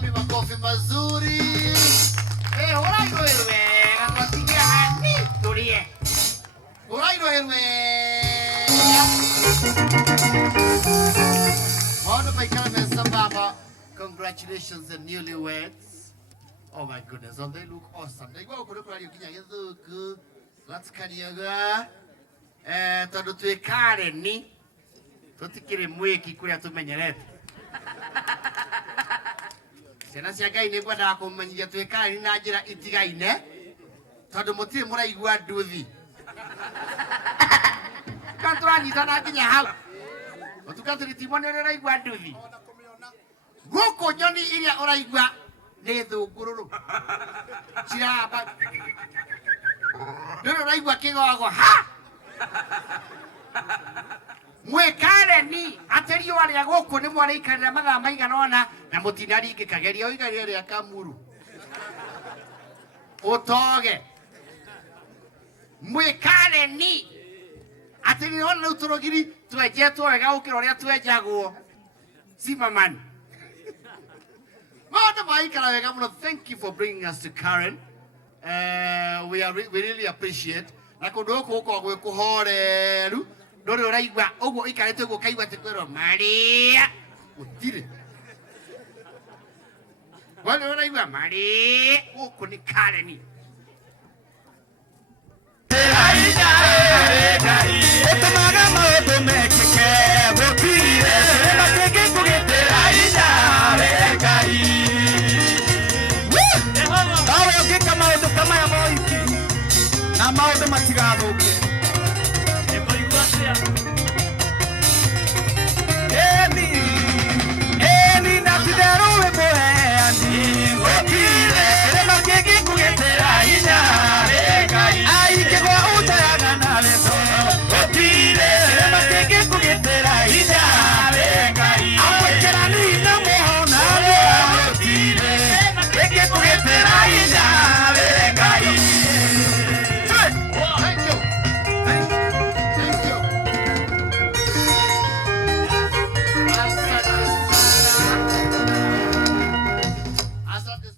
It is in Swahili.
Makofi mazuri. Urairo herwe ngatigia hani tulie. Urairo herwe. Honor my Carmen Baba. Congratulations and newlyweds. Oh my goodness, oh, they look awesome. They go kuri kuri yukinya yezuku. Let's kaniaga. Tondu twikare ni tutikire mwiki kuria tumenyerete. Ciana cia Ngai nĩ ngwendaga kũmenyithia twĩkare na njĩra itigaine tondũ mũtirĩ mũraigua nduthi. Kana tũranyitana nginya hau. Mũtungatĩri Timoni ũrĩa ũraigua nduthi. Gũkũ nyoni iria ũraigua nĩ thũngũrũrũ. Ciramba. Nĩ ũraigua kĩgogo ha. Mwekare ni aterio aria gũkũ nĩ mwarĩikarĩra mathaa maigana ona na mũtinaringĩkageria ũigaria rĩa kamuru ũtoge. Mwekare ni aterio ona rĩu tũrũgiri twenjetwo wega gũkĩra ũrĩa twenjagwo. Zimmerman. Maũndũ maikara wega mũno. Thank you for bringing us to Karen. We really appreciate. Na kũndũ gũkũ gũkoragwo gwĩ kũhoreru. Ndore ũraigua ũguo ikarĩte ũguo kaigua atĩ kwĩrwo Maria gũtirĩ. Wale ũraigua Maria gũkũ nĩ Karen. Ũtũmaga maũndũ mekĩke gũtirĩ matingĩkũgitĩra nawe Ngai. Nawe ũngĩka maũndũ ta maya ma ũhiki na maũndũ matigathũke. Emaigua atĩa?